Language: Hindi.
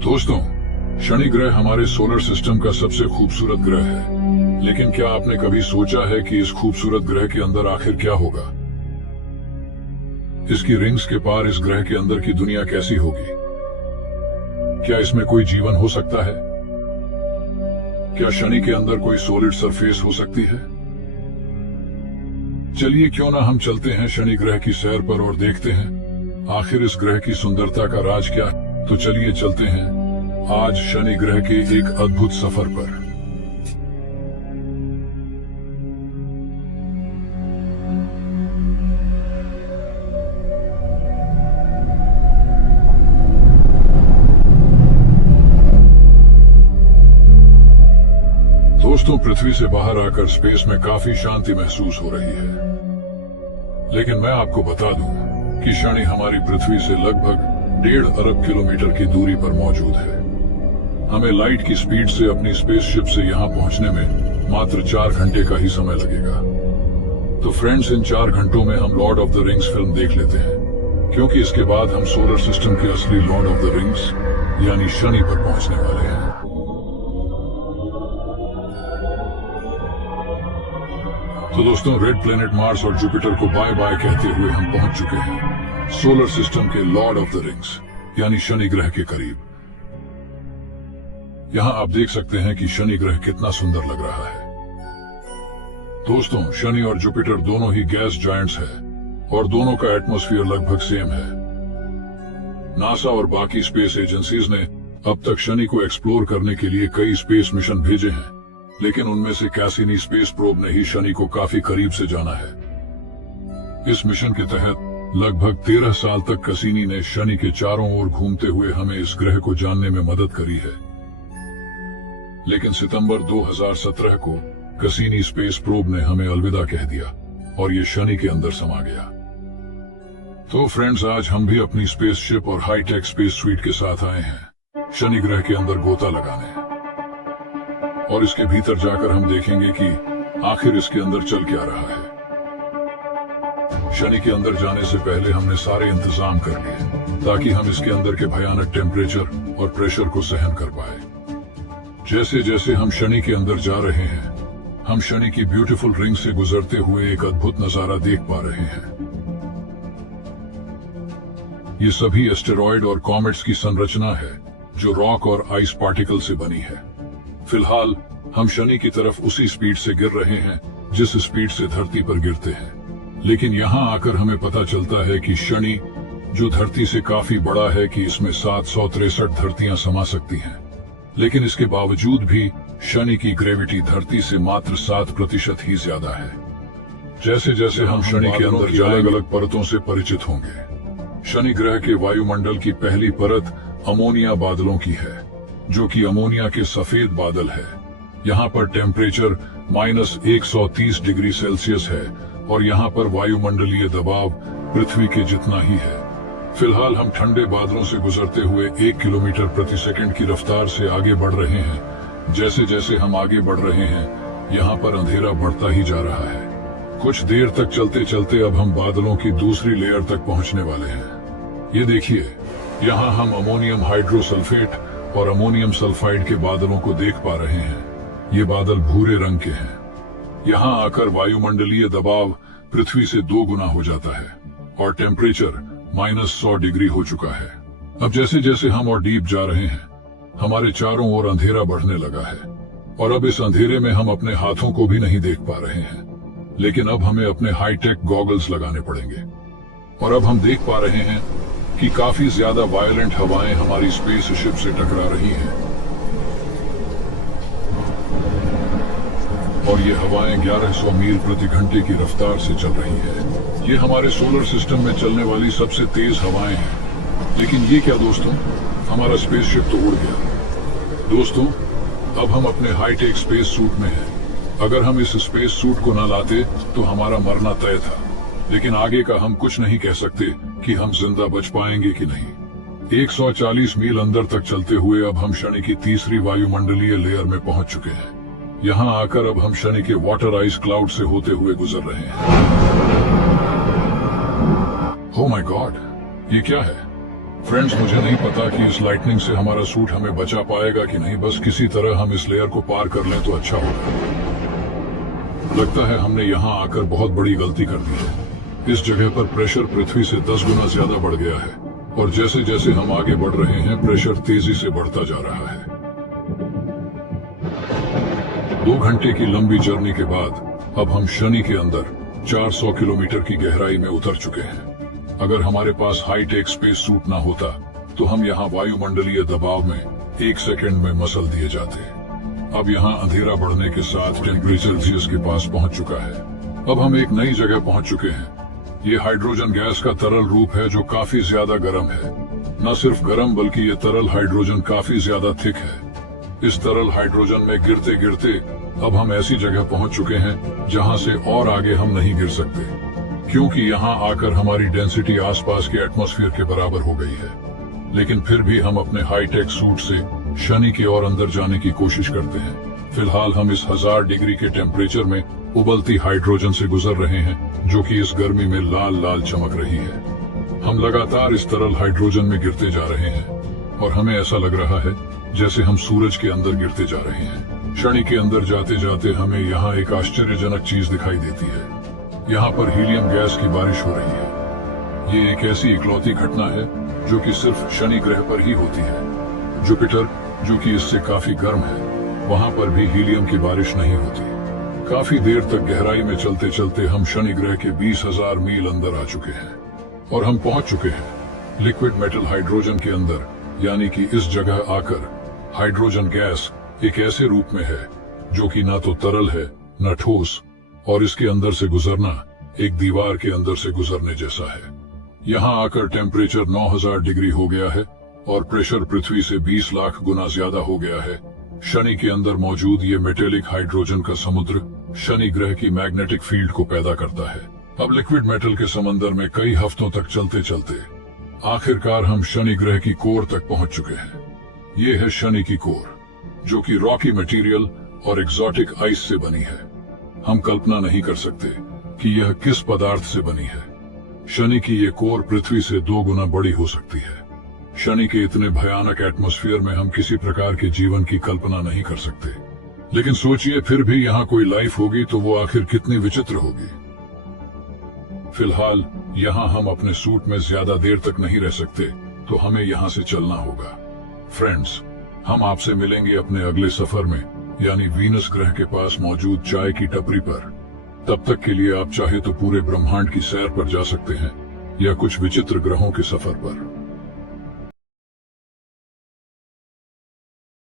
दोस्तों, शनि ग्रह हमारे सोलर सिस्टम का सबसे खूबसूरत ग्रह है, लेकिन क्या आपने कभी सोचा है कि इस खूबसूरत ग्रह के अंदर आखिर क्या होगा? इसकी रिंग्स के पार इस ग्रह के अंदर की दुनिया कैसी होगी? क्या इसमें कोई जीवन हो सकता है? क्या शनि के अंदर कोई सॉलिड सरफेस हो सकती है? चलिए क्यों ना हम चलते हैं शनि ग्रह की सैर पर और देखते हैं आखिर इस ग्रह की सुंदरता का राज क्या है। तो चलिए चलते हैं आज शनि ग्रह के एक अद्भुत सफर पर। दोस्तों, पृथ्वी से बाहर आकर स्पेस में काफी शांति महसूस हो रही है, लेकिन मैं आपको बता दूं कि शनि हमारी पृथ्वी से लगभग 1.5 अरब किलोमीटर की दूरी पर मौजूद है। हमें लाइट की स्पीड से अपनी स्पेसशिप से यहां पहुंचने में मात्र 4 घंटे का ही समय लगेगा। तो फ्रेंड्स, इन 4 घंटों में हम Lord of the rings film देख लेते हैं, क्योंकि इसके बाद हम सोलर सिस्टम के असली लॉर्ड ऑफ द रिंग्स यानी शनि पर पहुंचने वाले हैं। तो दोस्तों, रेड प्लेनेट मार्स और जुपिटर को बाय बाय कहते हुए हम पहुंच चुके हैं सोलर सिस्टम के लॉर्ड ऑफ द रिंग्स यानी शनि ग्रह के करीब। यहां आप देख सकते हैं कि शनि ग्रह कितना सुंदर लग रहा है। दोस्तों, शनि और जुपिटर दोनों ही गैस जायंट्स हैं और दोनों का एटमॉस्फेयर लगभग सेम है। नासा और बाकी स्पेस एजेंसीज ने अब तक शनि को एक्सप्लोर करने के लिए कई स्पेस मिशन भेजे हैं, लेकिन उनमें से कैसिनी स्पेस प्रोब ने ही शनि को काफी करीब से जाना है। इस मिशन के तहत लगभग 13 साल तक कैसिनी ने शनि के चारों ओर घूमते हुए हमें इस ग्रह को जानने में मदद करी है। लेकिन सितंबर 2017 को कैसिनी स्पेस प्रोब ने हमें अलविदा कह दिया और ये शनि के अंदर समा गया। तो फ्रेंड्स, आज हम भी अपनी स्पेसशिप और हाईटेक स्पेस स्वीट के साथ आए हैं शनि ग्रह के अंदर गोता लगाने, और इसके भीतर जाकर हम देखेंगे कि आखिर इसके अंदर चल क्या रहा है। शनि के अंदर जाने से पहले हमने सारे इंतजाम कर लिए ताकि हम इसके अंदर के भयानक टेम्परेचर और प्रेशर को सहन कर पाए। जैसे जैसे हम शनि के अंदर जा रहे हैं, हम शनि की ब्यूटीफुल रिंग से गुजरते हुए एक अद्भुत नजारा देख पा रहे हैं। ये सभी एस्टेरॉयड और कॉमेट्स की संरचना है जो रॉक और आइस पार्टिकल से बनी है। फिलहाल हम शनि की तरफ उसी स्पीड से गिर रहे हैं जिस स्पीड से धरती पर गिरते हैं, लेकिन यहाँ आकर हमें पता चलता है कि शनि, जो धरती से काफी बड़ा है कि इसमें 763 धरतियां समा सकती हैं, लेकिन इसके बावजूद भी शनि की ग्रेविटी धरती से मात्र 7% ही ज्यादा है। जैसे जैसे हम शनि के अंदर जाएंगे, अलग अलग परतों से परिचित होंगे। शनि ग्रह के वायुमंडल की पहली परत अमोनिया बादलों की है, जो कि अमोनिया के सफेद बादल है। यहाँ पर टेम्परेचर -130 डिग्री सेल्सियस है और यहाँ पर वायुमंडलीय दबाव पृथ्वी के जितना ही है। फिलहाल हम ठंडे बादलों से गुजरते हुए 1 किलोमीटर प्रति सेकंड की रफ्तार से आगे बढ़ रहे हैं। जैसे जैसे हम आगे बढ़ रहे हैं, यहाँ पर अंधेरा बढ़ता ही जा रहा है। कुछ देर तक चलते चलते अब हम बादलों की दूसरी लेयर तक पहुंचने वाले हैं। ये देखिए, यहाँ हम अमोनियम हाइड्रोसल्फेट और अमोनियम सल्फाइड के बादलों को देख पा रहे हैं। ये बादल भूरे रंग के हैं। यहाँ आकर वायुमंडलीय दबाव पृथ्वी से 2 गुना हो जाता है और टेम्परेचर -100 डिग्री हो चुका है। अब जैसे जैसे हम और डीप जा रहे हैं, हमारे चारों ओर अंधेरा बढ़ने लगा है और अब इस अंधेरे में हम अपने हाथों को भी नहीं देख पा रहे हैं। लेकिन अब हमें अपने हाईटेक गॉगल्स लगाने पड़ेंगे और अब हम देख पा रहे हैं कि काफी ज्यादा वायलेंट हवाएं हमारी स्पेसशिप से टकरा रही हैं और ये हवाएं 1100 मील प्रति घंटे की रफ्तार से चल रही है। ये हमारे सोलर सिस्टम में चलने वाली सबसे तेज हवाएं हैं। लेकिन ये क्या दोस्तों, हमारा स्पेसशिप तो उड़ गया। दोस्तों, अब हम अपने हाईटेक स्पेस सूट में हैं। अगर हम इस स्पेस सूट को न लाते तो हमारा मरना तय था, लेकिन आगे का हम कुछ नहीं कह सकते कि हम जिंदा बच पाएंगे कि नहीं। 140 मील अंदर तक चलते हुए अब हम शनि की तीसरी वायुमंडलीय लेयर में पहुंच चुके हैं। यहाँ आकर अब हम शनि के वाटर आइस क्लाउड से होते हुए गुजर रहे हैं। ओह माय गॉड, ये क्या है? फ्रेंड्स, मुझे नहीं पता कि इस लाइटनिंग से हमारा सूट हमें बचा पाएगा कि नहीं। बस किसी तरह हम इस लेयर को पार कर लें तो अच्छा होगा। लगता है हमने यहाँ आकर बहुत बड़ी गलती कर दी है। इस जगह पर प्रेशर पृथ्वी से 10 गुना ज्यादा बढ़ गया है और जैसे जैसे हम आगे बढ़ रहे हैं प्रेशर तेजी से बढ़ता जा रहा है। 2 घंटे की लंबी जर्नी के बाद अब हम शनि के अंदर 400 किलोमीटर की गहराई में उतर चुके हैं। अगर हमारे पास हाईटेक स्पेस सूट ना होता तो हम यहाँ वायुमंडलीय दबाव में 1 सेकंड में मसल दिए जाते। अब यहाँ अंधेरा बढ़ने के साथ टेम्परेचर सेल्सियस के पास पहुंच चुका है। अब हम एक नई जगह पहुंच चुके हैं। ये हाइड्रोजन गैस का तरल रूप है जो काफी ज्यादा गर्म है। न सिर्फ गर्म बल्कि ये तरल हाइड्रोजन काफी ज्यादा थिक है। इस तरल हाइड्रोजन में गिरते गिरते अब हम ऐसी जगह पहुंच चुके हैं जहां से और आगे हम नहीं गिर सकते, क्योंकि यहां आकर हमारी डेंसिटी आसपास के एटमॉस्फेयर के बराबर हो गई है। लेकिन फिर भी हम अपने हाईटेक सूट से शनि की ओर अंदर जाने की कोशिश करते हैं। फिलहाल हम इस 1000 डिग्री के टेम्परेचर में उबलती हाइड्रोजन से गुजर रहे हैं जो कि इस गर्मी में लाल लाल चमक रही है। हम लगातार इस तरल हाइड्रोजन में गिरते जा रहे हैं और हमें ऐसा लग रहा है जैसे हम सूरज के अंदर गिरते जा रहे हैं। शनि के अंदर जाते जाते हमें यहाँ एक आश्चर्यजनक चीज दिखाई देती है। यहाँ पर हीलियम गैस की बारिश हो रही है। ये एक ऐसी इकलौती घटना है जो कि सिर्फ शनि ग्रह पर ही होती है। जुपिटर, जो कि इससे काफी गर्म है, वहां पर भी हीलियम की बारिश नहीं होती। काफी देर तक गहराई में चलते चलते हम शनि ग्रह के 20,000 मील अंदर आ चुके हैं और हम पहुंच चुके हैं लिक्विड मेटल हाइड्रोजन के अंदर, यानी कि इस जगह आकर हाइड्रोजन गैस एक ऐसे रूप में है जो कि ना तो तरल है न ठोस, और इसके अंदर से गुजरना एक दीवार के अंदर से गुजरने जैसा है। यहाँ आकर टेम्परेचर 9000 डिग्री हो गया है और प्रेशर पृथ्वी से 20 लाख गुना ज्यादा हो गया है। शनि के अंदर मौजूद ये मेटेलिक हाइड्रोजन का समुद्र शनि ग्रह की मैग्नेटिक फील्ड को पैदा करता है। अब लिक्विड मेटल के समंदर में कई हफ्तों तक चलते चलते आखिरकार हम शनि ग्रह की कोर तक पहुंच चुके हैं। ये है शनि की कोर, जो कि रॉकी मटेरियल और एक्सोटिक आइस से बनी है। हम कल्पना नहीं कर सकते कि यह किस पदार्थ से बनी है। शनि की ये कोर पृथ्वी से 2 गुना बड़ी हो सकती है। शनि के इतने भयानक एटमॉस्फेयर में हम किसी प्रकार के जीवन की कल्पना नहीं कर सकते। लेकिन सोचिए, फिर भी यहाँ कोई लाइफ होगी तो वो आखिर कितनी विचित्र होगी। फिलहाल यहाँ हम अपने सूट में ज्यादा देर तक नहीं रह सकते, तो हमें यहाँ से चलना होगा। फ्रेंड्स, हम आपसे मिलेंगे अपने अगले सफर में, यानी वीनस ग्रह के पास मौजूद चाय की टपरी पर। तब तक के लिए आप चाहे तो पूरे ब्रह्मांड की सैर पर जा सकते हैं या कुछ विचित्र ग्रहों के सफर पर।